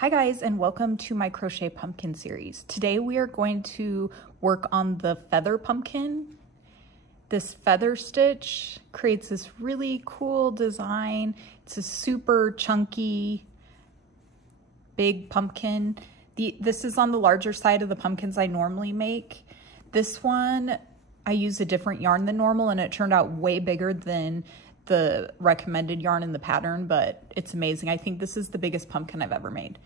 Hi guys, and welcome to my Crochet Pumpkin series. Today we are going to work on the feather pumpkin. This feather stitch creates this really cool design. It's a super chunky, big pumpkin. This is on the larger side of the pumpkins I normally make. This one, I used a different yarn than normal and it turned out way bigger than the recommended yarn in the pattern, but it's amazing. I think this is the biggest pumpkin I've ever made.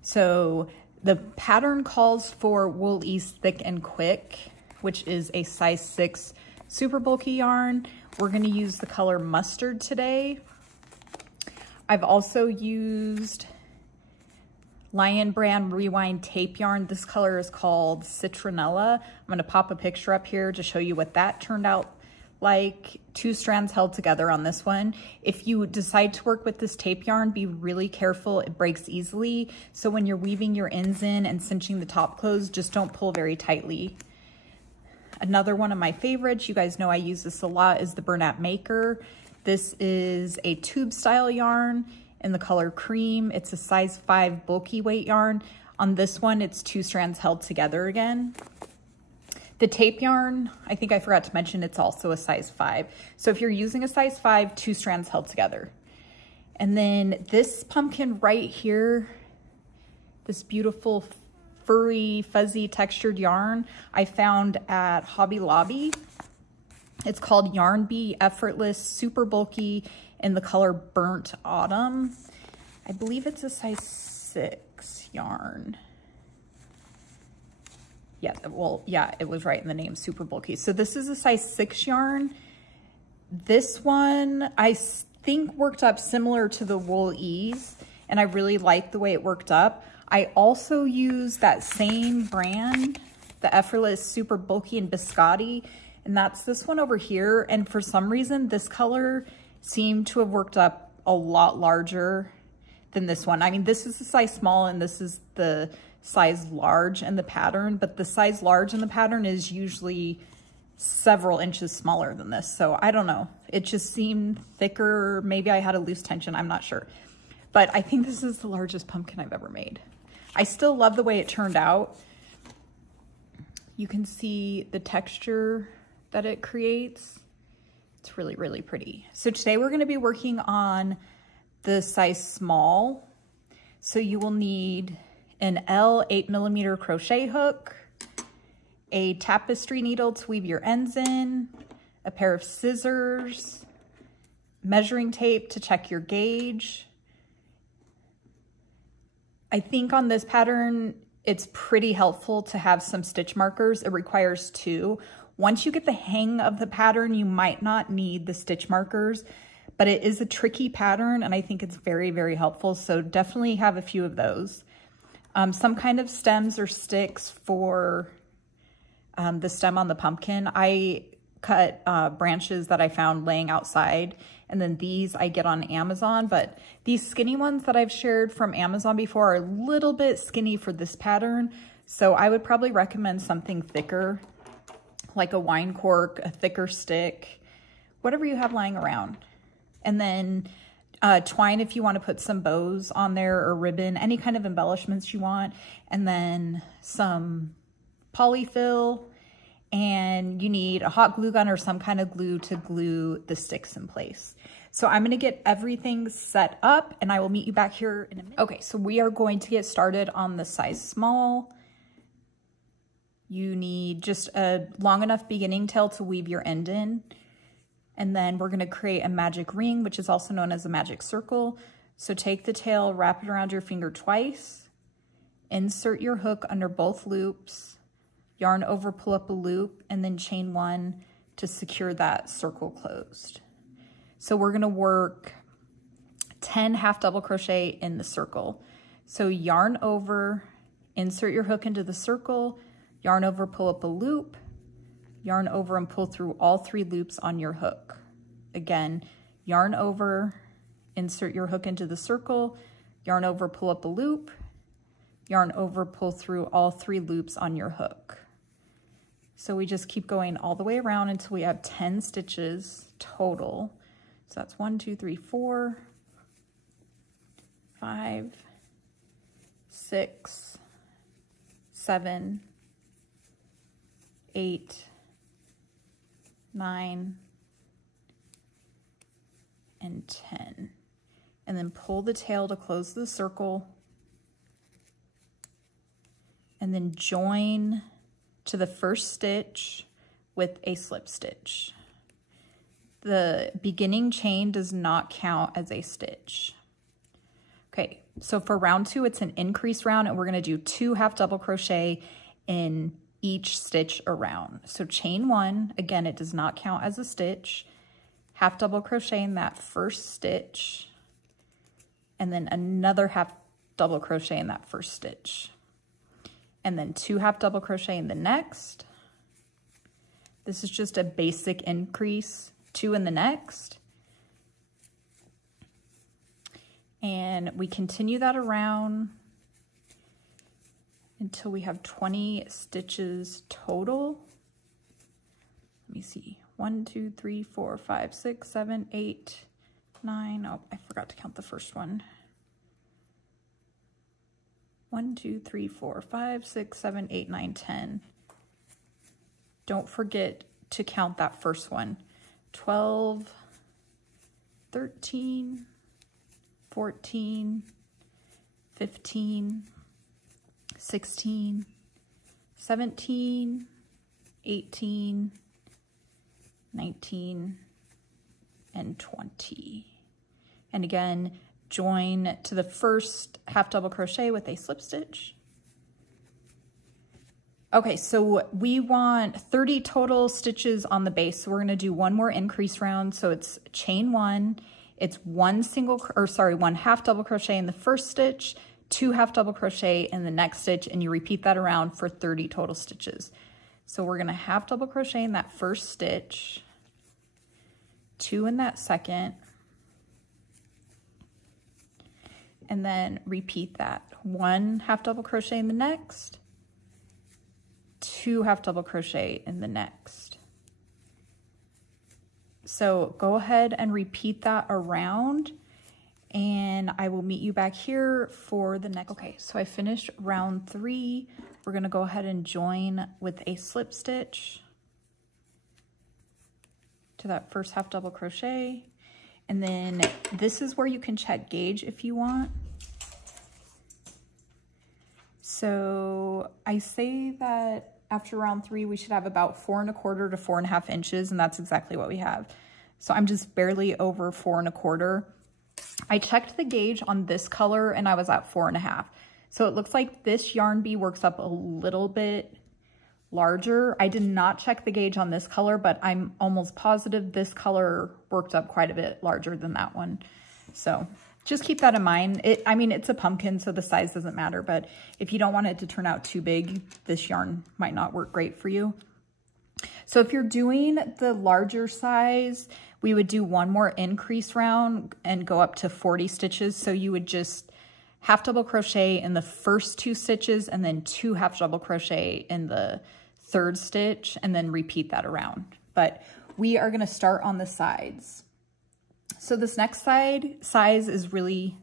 So the pattern calls for wool ease thick and quick, which is a size 6 super bulky yarn. We're going to use the color mustard today. I've also used Lion Brand Rewind tape yarn. This color is called Citronella. I'm going to pop a picture up here to show you what that turned out like. 2 strands held together on this one. If you decide to work with this tape yarn, be really careful. It breaks easily. So when you're weaving your ends in and cinching the top closed, just don't pull very tightly. Another one of my favorites, you guys know I use this a lot, is the Bernat Maker. This is a tube style yarn in the color cream. It's a size 5 bulky weight yarn. On this one, it's 2 strands held together again. The tape yarn, I think I forgot to mention, it's also a size 5. So if you're using a size 5, 2 strands held together. And then this pumpkin right here, this beautiful furry, fuzzy textured yarn I found at Hobby Lobby. It's called Yarn Bee Effortless Super Bulky in the color Burnt Autumn. I believe it's a size 6 yarn. Yeah, well, yeah, it was right in the name, super bulky. So this is a size 6 yarn. This one, I think worked up similar to the Wool Ease, and I really like the way it worked up. I also use that same brand, the Effortless Super Bulky in Biscotti, and that's this one over here. And for some reason, this color seemed to have worked up a lot larger than this one. I mean, this is the size small and this is the size large in the pattern, but the size large in the pattern is usually several inches smaller than this. So I don't know, it just seemed thicker. Maybe I had a loose tension, I'm not sure. But I think this is the largest pumpkin I've ever made. I still love the way it turned out. You can see the texture that it creates. It's really, really pretty. So today we're going to be working on the size small. So you will need an L 8mm crochet hook, a tapestry needle to weave your ends in, a pair of scissors, measuring tape to check your gauge. I think on this pattern, it's pretty helpful to have some stitch markers. It requires 2. Once you get the hang of the pattern, you might not need the stitch markers, but it is a tricky pattern and I think it's very, very helpful. So definitely have a few of those. Some kind of stems or sticks for the stem on the pumpkin. I cut branches that I found laying outside, and then these I get on Amazon, but these skinny ones that I've shared from Amazon before are a little bit skinny for this pattern. So I would probably recommend something thicker, like a wine cork, a thicker stick, whatever you have lying around. And then twine if you want to put some bows on there, or ribbon, any kind of embellishments you want. And then some Poly-fil, and you need a hot glue gun or some kind of glue to glue the sticks in place. So I'm going to get everything set up and I will meet you back here in a minute. Okay, so we are going to get started on the size small. You need just a long enough beginning tail to weave your end in. And then we're going to create a magic ring, which is also known as a magic circle. So take the tail, wrap it around your finger twice, insert your hook under both loops, yarn over, pull up a loop, and then chain 1 to secure that circle closed. So we're going to work 10 half double crochet in the circle. So yarn over, insert your hook into the circle, yarn over, pull up a loop, yarn over and pull through all 3 loops on your hook. Again, yarn over, insert your hook into the circle, yarn over, pull up a loop, yarn over, pull through all 3 loops on your hook. So we just keep going all the way around until we have 10 stitches total. So that's 1, 2, 3, 4, 5, 6, 7, 8, 9, and 10. And then pull the tail to close the circle. And then join to the first stitch with a slip stitch. The beginning chain does not count as a stitch. Okay, so for round 2, it's an increase round, and we're gonna do 2 half double crochet in each stitch around. So chain 1, again, it does not count as a stitch. Half double crochet in that first stitch, and then another half double crochet in that first stitch. And then 2 half double crochet in the next. This is just a basic increase, 2 in the next. And we continue that around until we have 20 stitches total. Let me see, 1, 2, 3, 4, 5, 6, 7, 8, 9. Oh, I forgot to count the first one. 1, 2, 3, 4, 5, 6, 7, 8, 9, 10. Don't forget to count that first one. 12, 13, 14, 15, 16, 17, 18, 19, and 20. And again, join to the first half double crochet with a slip stitch. Okay, so we want 30 total stitches on the base. So we're gonna do one more increase round. So it's chain 1, it's one half double crochet in the first stitch, 2 half double crochet in the next stitch, and you repeat that around for 30 total stitches. So we're gonna half double crochet in that first stitch, 2 in that second, and then repeat that. 1 half double crochet in the next, 2 half double crochet in the next. So go ahead and repeat that around, and I will meet you back here for the next. Okay, so I finished round 3. We're gonna go ahead and join with a slip stitch to that first half double crochet. And then this is where you can check gauge if you want. So I say that after round 3, we should have about 4 1/4 to 4 1/2 inches, and that's exactly what we have. So I'm just barely over 4 1/4. I checked the gauge on this color and I was at 4 1/2. So it looks like this yarn bee works up a little bit larger. I did not check the gauge on this color, but I'm almost positive this color worked up quite a bit larger than that one. So just keep that in mind. I mean, it's a pumpkin, so the size doesn't matter, but if you don't want it to turn out too big, this yarn might not work great for you. So if you're doing the larger size, we would do one more increase round and go up to 40 stitches. So you would just half double crochet in the first 2 stitches and then 2 half double crochet in the 3rd stitch and then repeat that around. But we are going to start on the sides. So this next size is really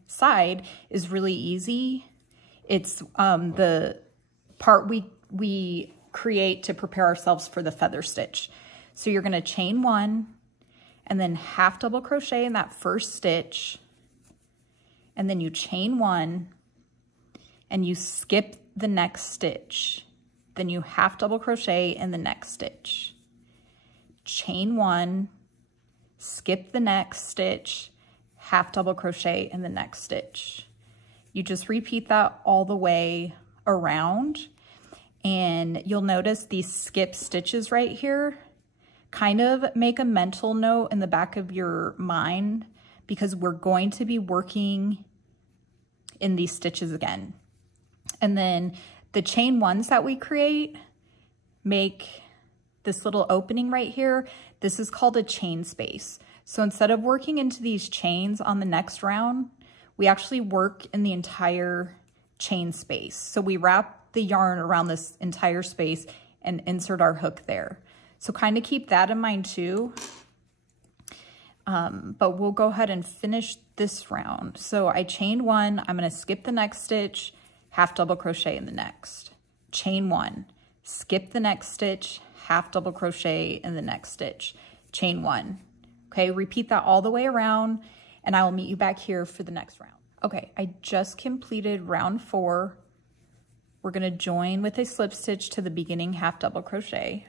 easy. It's the part we create to prepare ourselves for the feather stitch. So you're going to chain 1 and then half double crochet in that first stitch, and then you chain 1 and you skip the next stitch. Then you half double crochet in the next stitch. Chain 1, skip the next stitch, half double crochet in the next stitch. You just repeat that all the way around, and you'll notice these skip stitches right here. Kind of make a mental note in the back of your mind because we're going to be working in these stitches again. And then the chain 1s that we create make this little opening right here. This is called a chain space. So instead of working into these chains on the next round, we actually work in the entire chain space. So we wrap the yarn around this entire space and insert our hook there. So kind of keep that in mind too. But we'll go ahead and finish this round. So I chained 1, I'm going to skip the next stitch, half double crochet in the next, chain 1, skip the next stitch, half double crochet in the next stitch, chain 1. Okay, repeat that all the way around, and I will meet you back here for the next round. Okay, I just completed round 4. We're going to join with a slip stitch to the beginning half double crochet.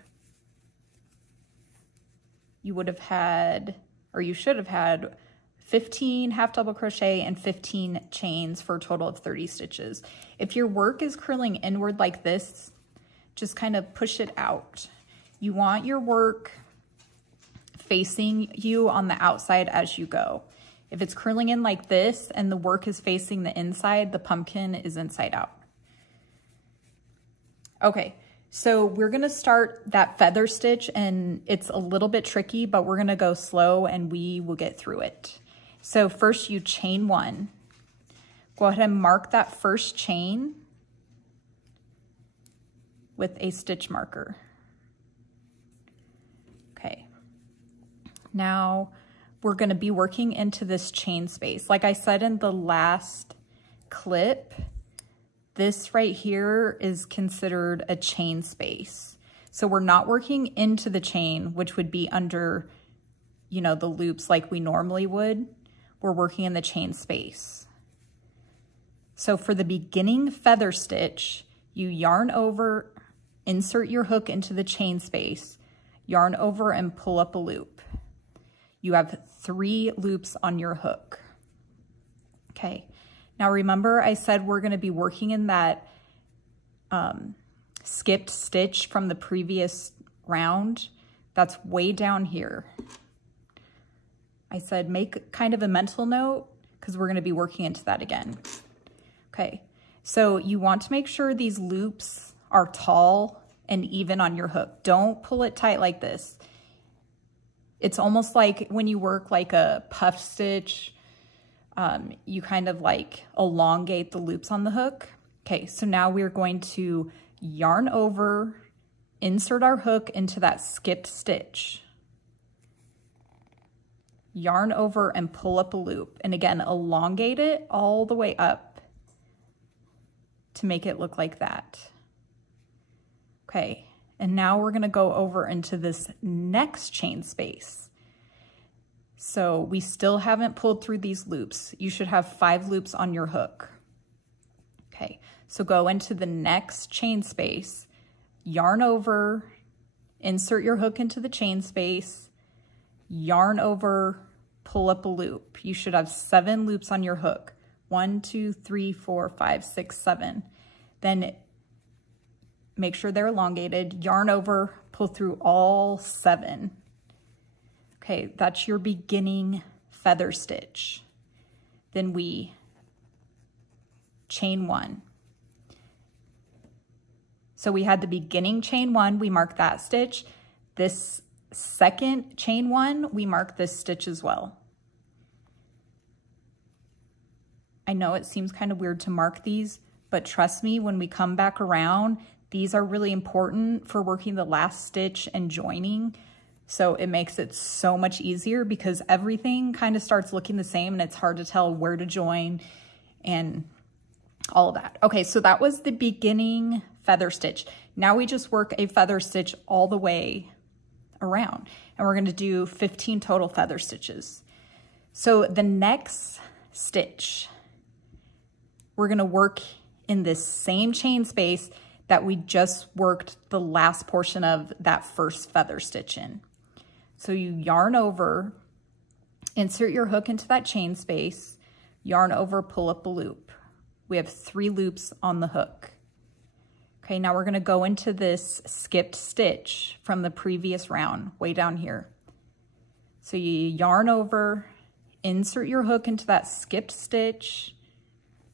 You would have had, or you should have had, 15 half double crochet and 15 chains for a total of 30 stitches. If your work is curling inward like this, just kind of push it out. You want your work facing you on the outside as you go. If it's curling in like this and the work is facing the inside, the pumpkin is inside out. Okay, so we're gonna start that feather stitch, and it's a little bit tricky, but we're gonna go slow and we will get through it. So first you chain 1. Go ahead and mark that first chain with a stitch marker. Okay, now we're going to be working into this chain space. Like I said in the last clip, this right here is considered a chain space. So we're not working into the chain, which would be under, you know, the loops like we normally would. We're working in the chain space. So for the beginning feather stitch, you yarn over, insert your hook into the chain space, yarn over and pull up a loop. You have 3 loops on your hook. Okay, now remember I said we're going to be working in that skipped stitch from the previous round. That's way down here. I said make kind of a mental note because we're going to be working into that again. Okay, so you want to make sure these loops are tall and even on your hook. Don't pull it tight like this. It's almost like when you work like a puff stitch, you kind of like elongate the loops on the hook. Okay, so now we're going to yarn over, insert our hook into that skipped stitch. Yarn over and pull up a loop. And again, elongate it all the way up to make it look like that. Okay, and now we're gonna go over into this next chain space. So we still haven't pulled through these loops. You should have 5 loops on your hook. Okay, so go into the next chain space, yarn over, insert your hook into the chain space, yarn over, pull up a loop. You should have 7 loops on your hook. 1, 2, 3, 4, 5, 6, 7. Then make sure they're elongated, yarn over, pull through all 7. Okay, that's your beginning feather stitch. Then we chain 1. So we had the beginning chain 1, we marked that stitch. This second chain 1, we mark this stitch as well. I know it seems kind of weird to mark these, but trust me, when we come back around, these are really important for working the last stitch and joining. So it makes it so much easier because everything kind of starts looking the same and it's hard to tell where to join and all of that. Okay, so that was the beginning feather stitch. Now we just work a feather stitch all the way around, and we're going to do 15 total feather stitches. So the next stitch, we're going to work in this same chain space that we just worked the last portion of that first feather stitch in. So you yarn over, insert your hook into that chain space, yarn over, pull up a loop. We have 3 loops on the hook. Okay, now we're going to go into this skipped stitch from the previous round, way down here. So you yarn over, insert your hook into that skipped stitch,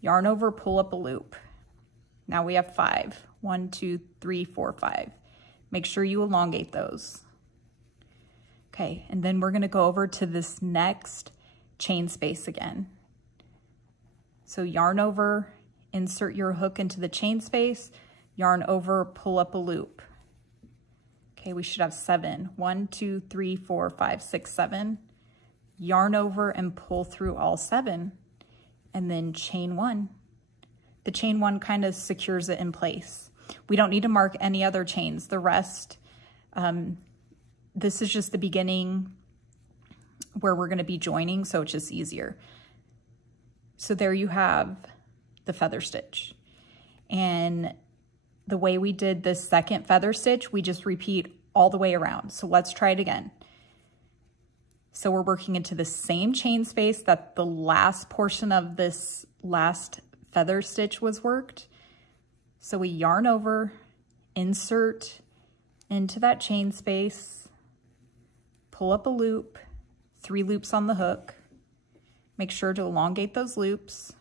yarn over, pull up a loop. Now we have 5. 1, 2, 3, 4, 5. Make sure you elongate those. Okay, and then we're going to go over to this next chain space again. So yarn over, insert your hook into the chain space, yarn over, pull up a loop. Okay, we should have 7. 1, 2, 3, 4, 5, 6, 7. Yarn over and pull through all 7, and then chain 1. the chain 1 kind of secures it in place. We don't need to mark any other chains. The rest, this is just the beginning where we're going to be joining, so it's just easier. So there you have the feather stitch. And the way we did this second feather stitch, we just repeat all the way around. So let's try it again. So we're working into the same chain space that the last portion of this last feather stitch was worked. So we yarn over, insert into that chain space, pull up a loop, 3 loops on the hook. Make sure to elongate those loops.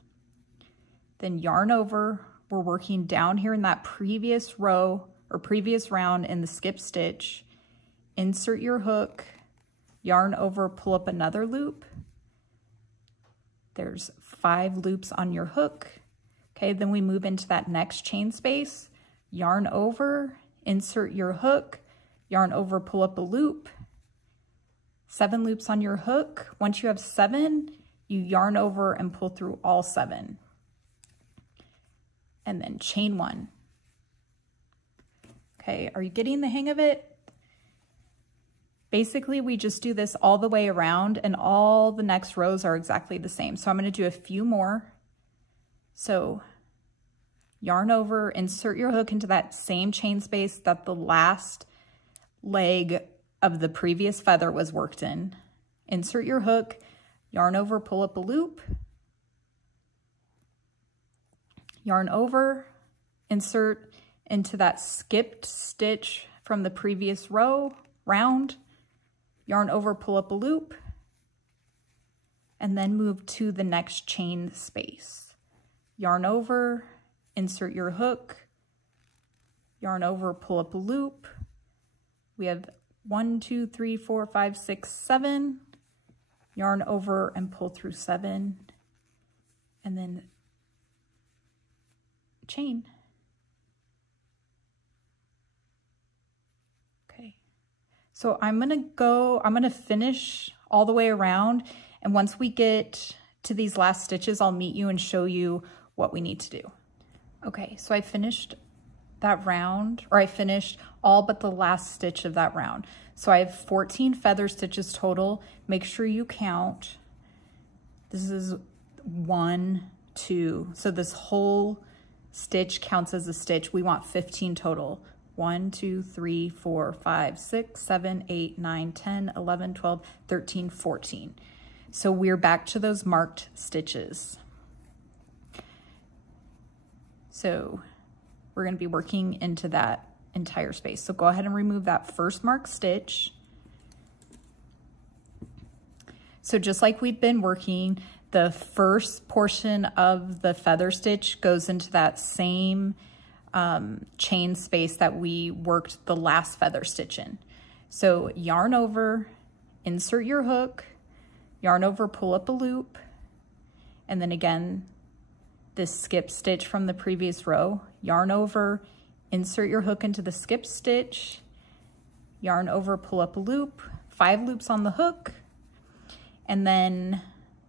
Then yarn over. We're working down here in that previous row or previous round in the skip stitch. Insert your hook, yarn over, pull up another loop. There's 5 loops on your hook. Okay, then we move into that next chain space, yarn over, insert your hook, yarn over, pull up a loop, 7 loops on your hook. Once you have 7, you yarn over and pull through all 7. And then chain 1. Okay, are you getting the hang of it? Basically, we just do this all the way around and all the next rows are exactly the same. So I'm going to do a few more. So yarn over, insert your hook into that same chain space that the last leg of the previous feather was worked in. Insert your hook, yarn over, pull up a loop, yarn over, insert into that skipped stitch from the previous round, yarn over, pull up a loop, and then move to the next chain space. Yarn over, insert your hook, yarn over, pull up a loop. We have 1, 2, 3, 4, 5, 6, 7. Yarn over and pull through 7, and then chain. Okay, so I'm gonna finish all the way around, and once we get to these last stitches, I'll meet you and show you what we need to do. Okay, so I finished that round, or I finished all but the last stitch of that round. So I have 14 feather stitches total. Make sure you count. This is 1, 2. So this whole stitch counts as a stitch. We want 15 total. 1, 2, 3, 4, 5, 6, 7, 8, 9, 10, 11, 12, 13, 14. So we're back to those marked stitches. So we're going to be working into that entire space. So go ahead and remove that first marked stitch. So just like we've been working, the first portion of the feather stitch goes into that same chain space that we worked the last feather stitch in. So yarn over, insert your hook, yarn over, pull up a loop, and then again, this skip stitch from the previous row, yarn over, insert your hook into the skip stitch, yarn over, pull up a loop, 5 loops on the hook, and then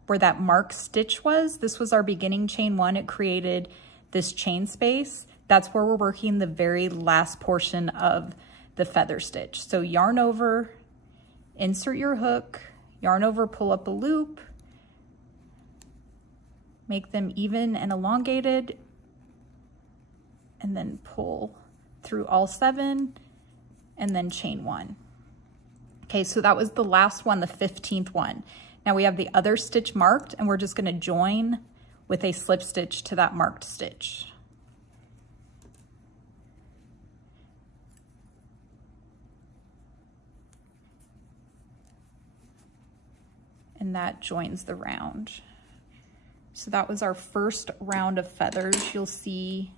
where that marked stitch was, this was our beginning chain 1. It created this chain space. That's where we're working the very last portion of the feather stitch. So yarn over, insert your hook, yarn over, pull up a loop, make them even and elongated, and then pull through all 7, and then chain 1. Okay, so that was the last one, the 15th one. Now we have the other stitch marked, and we're just going to join with a slip stitch to that marked stitch. And that joins the round. So that was our first round of feathers. You'll see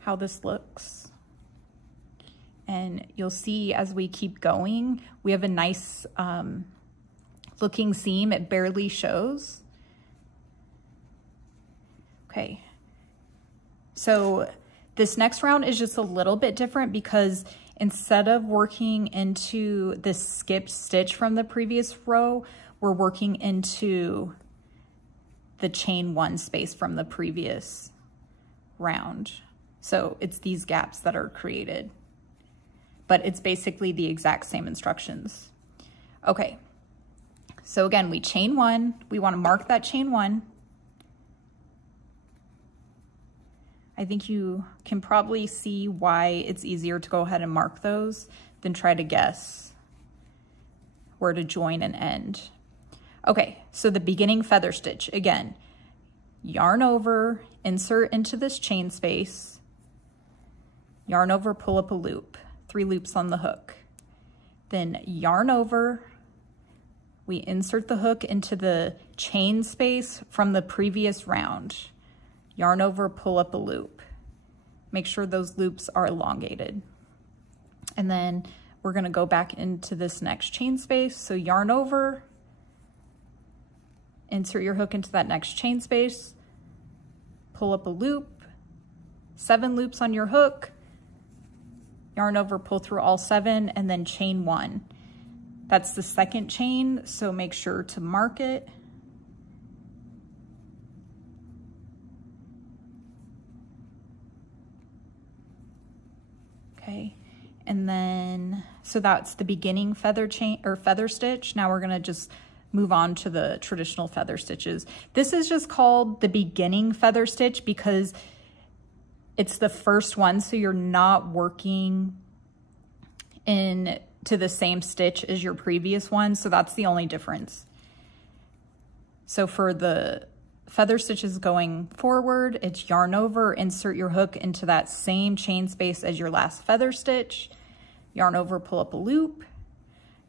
how this looks. And you'll see as we keep going, we have a nice looking seam. It barely shows. Okay. So this next round is just a little bit different because instead of working into this skipped stitch from the previous row, we're working into the chain 1 space from the previous round. So it's these gaps that are created, but it's basically the exact same instructions. Okay, so again, we chain 1, we want to mark that chain 1. I think you can probably see why it's easier to go ahead and mark those than try to guess where to join and end. Okay, so the beginning feather stitch, again, yarn over, insert into this chain space, yarn over, pull up a loop, 3 loops on the hook. Then yarn over, we insert the hook into the chain space from the previous round. Yarn over, pull up a loop. Make sure those loops are elongated. And then we're gonna go back into this next chain space. So yarn over, insert your hook into that next chain space, pull up a loop, 7 loops on your hook, yarn over, pull through all 7, and then chain 1. That's the second chain, so make sure to mark it. Okay, and then, so that's the beginning feather chain or feather stitch. Now we're gonna just move on to the traditional feather stitches. This is just called the beginning feather stitch because it's the first one, so you're not working in to the same stitch as your previous one, so that's the only difference. So for the feather stitches going forward, it's yarn over, insert your hook into that same chain space as your last feather stitch, yarn over, pull up a loop,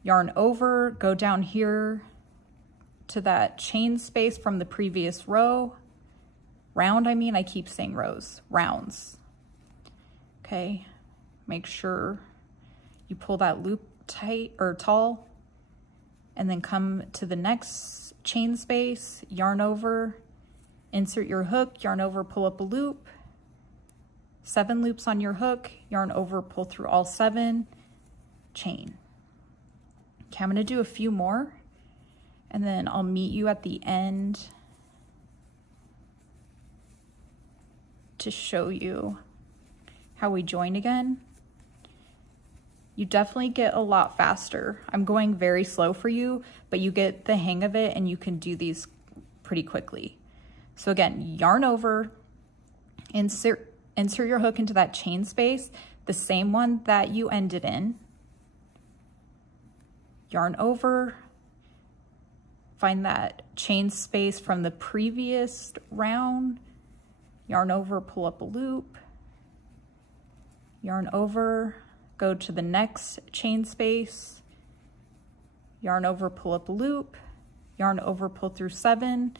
yarn over, go down here to that chain space from the previous row, round, I keep saying rows, rounds. Okay, make sure you pull that loop tight or tall, and then come to the next chain space, yarn over, insert your hook, yarn over, pull up a loop, 7 loops on your hook, yarn over, pull through all 7, chain. Okay, I'm gonna do a few more, and then I'll meet you at the end to show you how we join again. You definitely get a lot faster. I'm going very slow for you, but you get the hang of it and you can do these pretty quickly. So again, yarn over, insert your hook into that chain space, the same one that you ended in. Yarn over, find that chain space from the previous round, yarn over, pull up a loop, yarn over, go to the next chain space, yarn over, pull up a loop, yarn over, pull through 7,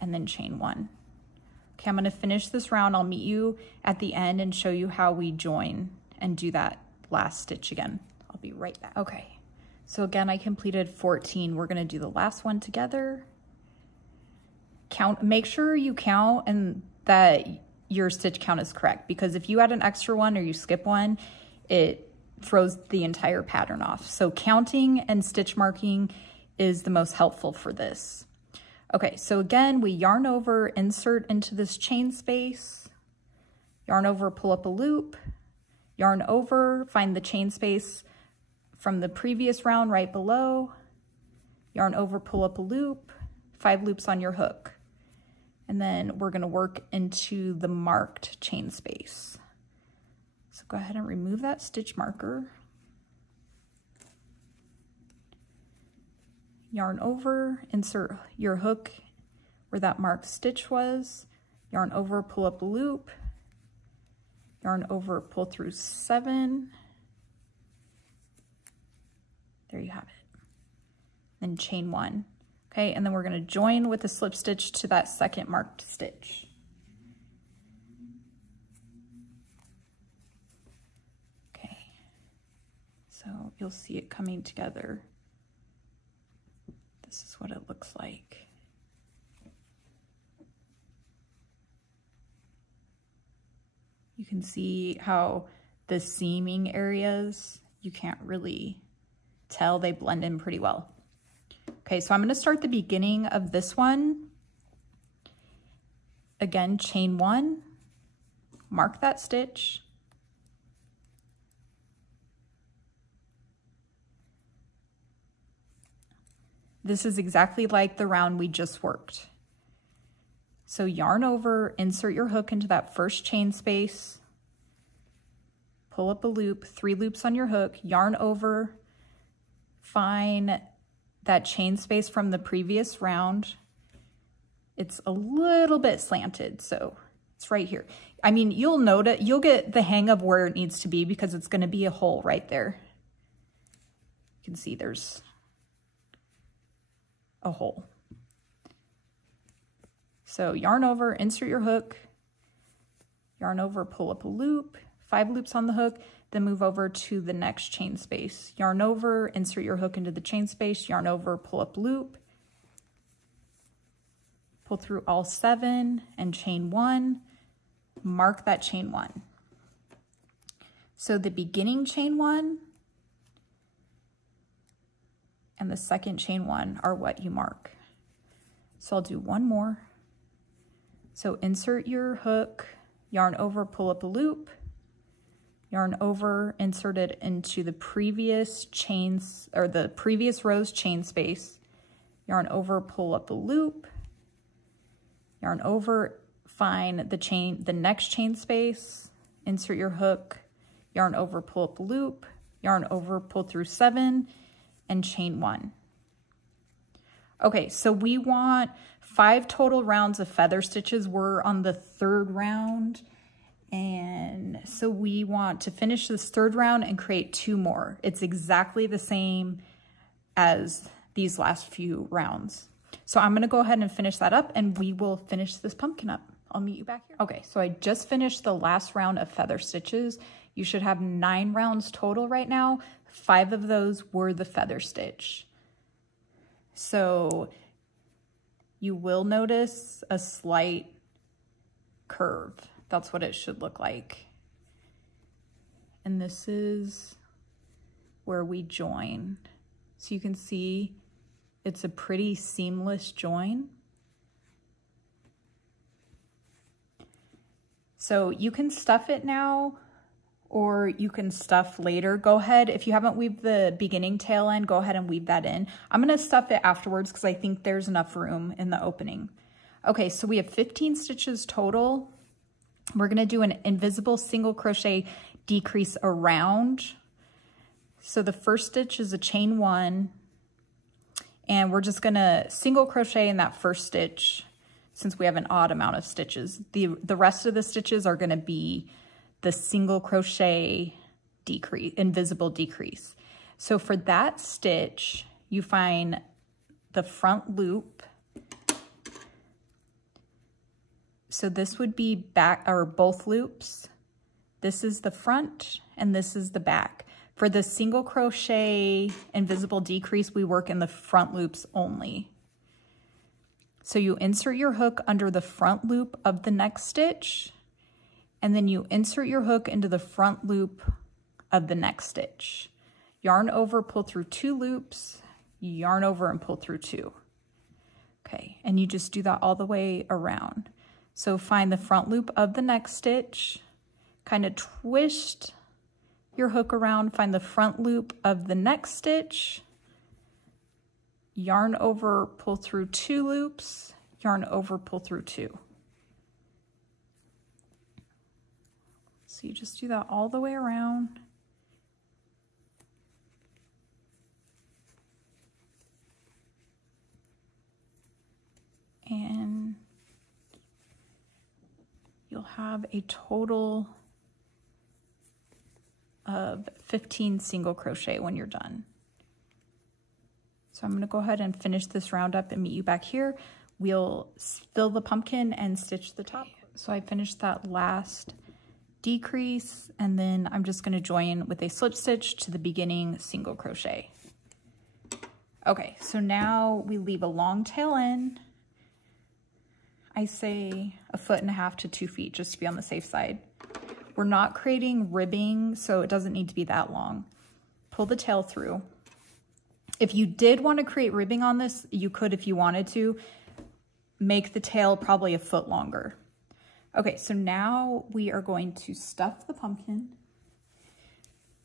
and then chain 1. Okay, I'm gonna finish this round. I'll meet you at the end and show you how we join and do that last stitch again. I'll be right back. Okay, so again, I completed 14. We're gonna do the last one together. Count, make sure you count and that your stitch count is correct, because if you add an extra one or you skip one, it throws the entire pattern off. So counting and stitch marking is the most helpful for this. Okay, so again, we yarn over, insert into this chain space, yarn over, pull up a loop, yarn over, find the chain space from the previous round right below, yarn over, pull up a loop, 5 loops on your hook. And then we're gonna work into the marked chain space. So go ahead and remove that stitch marker. Yarn over, insert your hook where that marked stitch was, yarn over, pull up a loop, yarn over, pull through 7. There you have it. Then chain 1. Okay, and then we're gonna join with a slip stitch to that second marked stitch. Okay, so you'll see it coming together. This is what it looks like. You can see how the seaming areas, you can't really tell, they blend in pretty well. Okay, so I'm gonna start the beginning of this one again, chain 1, mark that stitch, this is exactly like the round we just worked. So yarn over, insert your hook into that first chain space, pull up a loop, 3 loops on your hook, yarn over, find that chain space from the previous round. It's a little bit slanted, so it's right here. I mean, you'll notice, you'll get the hang of where it needs to be because it's going to be a hole right there. You can see there's a hole. So yarn over, insert your hook, yarn over, pull up a loop, 5 loops on the hook, then move over to the next chain space. Yarn over, insert your hook into the chain space, yarn over, pull up loop, pull through all 7 and chain 1, mark that chain 1. So the beginning chain 1 and the second chain 1 are what you mark. So I'll do one more. So insert your hook, yarn over, pull up a loop, yarn over, insert it into the previous chains or the previous row's chain space, yarn over, pull up a loop, yarn over, find the next chain space, insert your hook, yarn over, pull up a loop, yarn over, pull through 7 and chain 1. Okay, so we want 5 total rounds of feather stitches. We're on the 3rd round. And so we want to finish this 3rd round and create 2 more. It's exactly the same as these last few rounds. So I'm gonna go ahead and finish that up and we will finish this pumpkin up. I'll meet you back here. Okay, so I just finished the last round of feather stitches. You should have 9 rounds total right now. 5 of those were the feather stitch. So you will notice a slight curve. That's what it should look like. And this is where we join. So you can see it's a pretty seamless join. So you can stuff it now or you can stuff later. Go ahead, if you haven't weaved the beginning tail end, go ahead and weave that in. I'm gonna stuff it afterwards because I think there's enough room in the opening. Okay, so we have 15 stitches total. We're gonna do an invisible single crochet decrease around. So the first stitch is a chain 1, and we're just gonna single crochet in that first stitch since we have an odd amount of stitches. The rest of the stitches are gonna be the single crochet decrease, invisible decrease. So for that stitch, you find the front loop. So this would be back, or both loops. This is the front and this is the back. For the single crochet invisible decrease, we work in the front loops only. So you insert your hook under the front loop of the next stitch, and then you insert your hook into the front loop of the next stitch. Yarn over, pull through 2 loops, yarn over and pull through 2. Okay, and you just do that all the way around. So find the front loop of the next stitch, kind of twist your hook around, find the front loop of the next stitch, yarn over, pull through 2 loops, yarn over, pull through 2. So you just do that all the way around. And you'll have a total of 15 single crochet when you're done. So I'm gonna go ahead and finish this round up and meet you back here. We'll fill the pumpkin and stitch the top. So I finished that last decrease, and then I'm just going to join with a slip stitch to the beginning single crochet. Okay, so now we leave a long tail in. I say 1.5 to 2 feet just to be on the safe side. We're not creating ribbing, so it doesn't need to be that long. Pull the tail through. If you did want to create ribbing on this, you could if you wanted to. Make the tail probably 1 foot longer. Okay, so now we are going to stuff the pumpkin.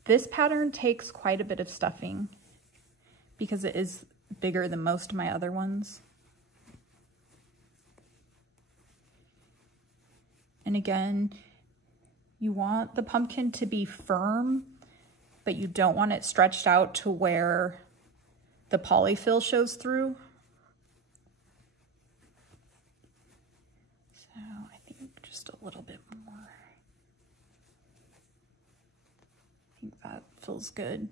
This pattern takes quite a bit of stuffing because it is bigger than most of my other ones. And again, you want the pumpkin to be firm, but you don't want it stretched out to where the polyfill shows through. So I think just a little bit more. I think that feels good.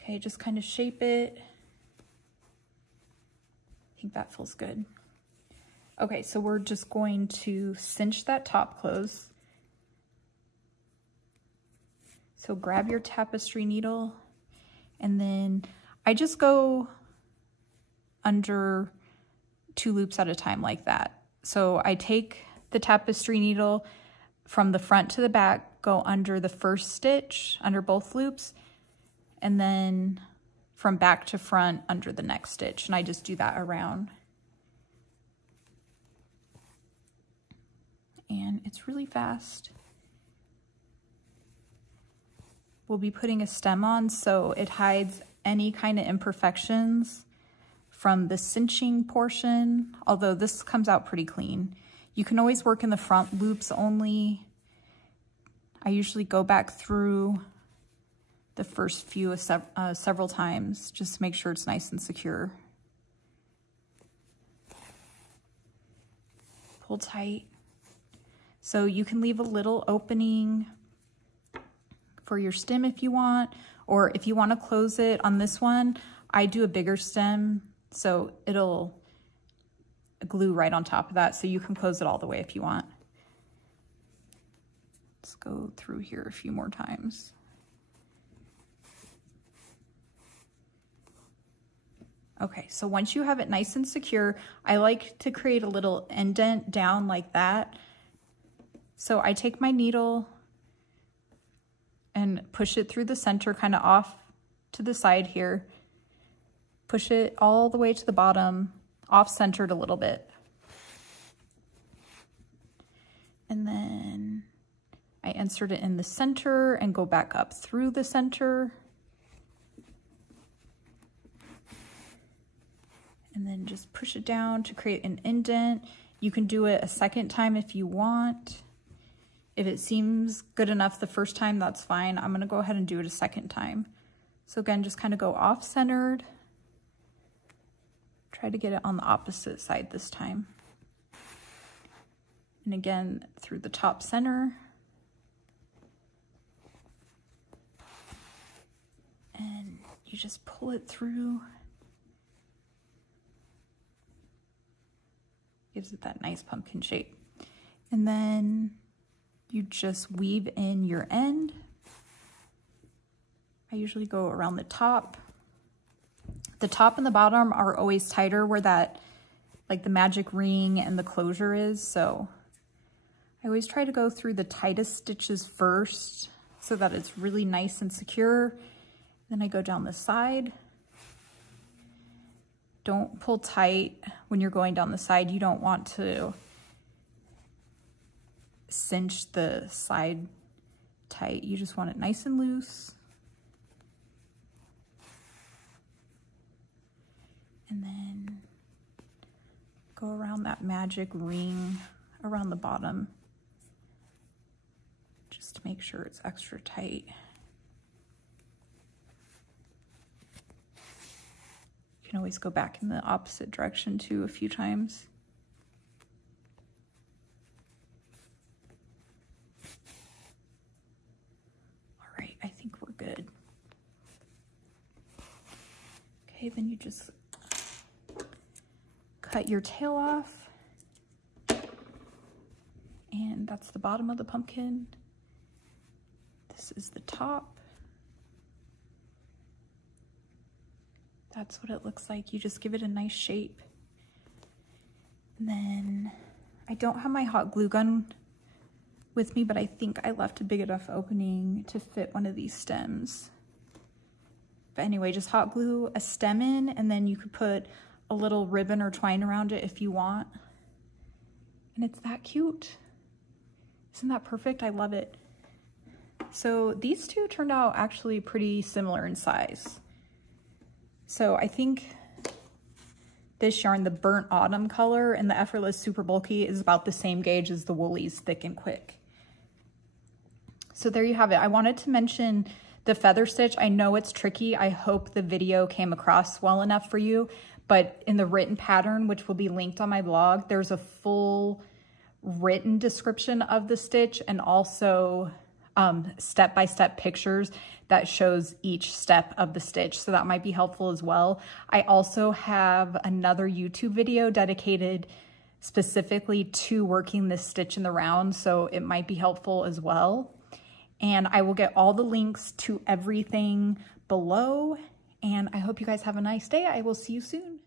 Okay, just kind of shape it. I think that feels good. Okay, so we're just going to cinch that top close. So grab your tapestry needle, and then I just go under 2 loops at a time like that. So I take the tapestry needle from the front to the back, go under the first stitch, under both loops, and then from back to front under the next stitch. And I just do that around. And it's really fast. We'll be putting a stem on so it hides any kind of imperfections from the cinching portion, although this comes out pretty clean. You can always work in the front loops only. I usually go back through the first few several times just to make sure it's nice and secure. Pull tight. So you can leave a little opening for your stem if you want, or if you want to close it on this one, I do a bigger stem, so it'll glue right on top of that, so you can close it all the way if you want. Let's go through here a few more times. Okay, so once you have it nice and secure, I like to create a little indent down like that. So I take my needle and push it through the center, kind of off to the side here. Push it all the way to the bottom, off-centered a little bit. And then I insert it in the center and go back up through the center. And then just push it down to create an indent. You can do it a second time if you want. If it seems good enough the first time, that's fine. I'm gonna go ahead and do it a second time. So again, just kind of go off-centered. Try to get it on the opposite side this time. And again, through the top center. And you just pull it through. Gives it that nice pumpkin shape. And then you just weave in your end. I usually go around the top. The top and the bottom are always tighter where that, like the magic ring and the closure is. So I always try to go through the tightest stitches first so that it's really nice and secure. Then I go down the side. Don't pull tight when you're going down the side. You don't want to cinch the side tight. You just want it nice and loose. And then go around that magic ring around the bottom just to make sure it's extra tight. You can always go back in the opposite direction too a few times. I think we're good. Okay, then you just cut your tail off. And that's the bottom of the pumpkin. This is the top. That's what it looks like. You just give it a nice shape. And then I don't have my hot glue gun with me, but I think I left a big enough opening to fit one of these stems. But anyway, just hot glue a stem in, and then you could put a little ribbon or twine around it if you want. And it's that cute. Isn't that perfect? I love it. So these two turned out actually pretty similar in size. So I think this yarn, the Burnt Autumn color, and the Effortless Super Bulky is about the same gauge as the Woolies Thick and Quick. So there you have it. I wanted to mention the feather stitch. I know it's tricky. I hope the video came across well enough for you, but in the written pattern, which will be linked on my blog, there's a full written description of the stitch and also step-by-step pictures that shows each step of the stitch. So that might be helpful as well. I also have another YouTube video dedicated specifically to working this stitch in the round, so it might be helpful as well. And I will get all the links to everything below. And I hope you guys have a nice day. I will see you soon.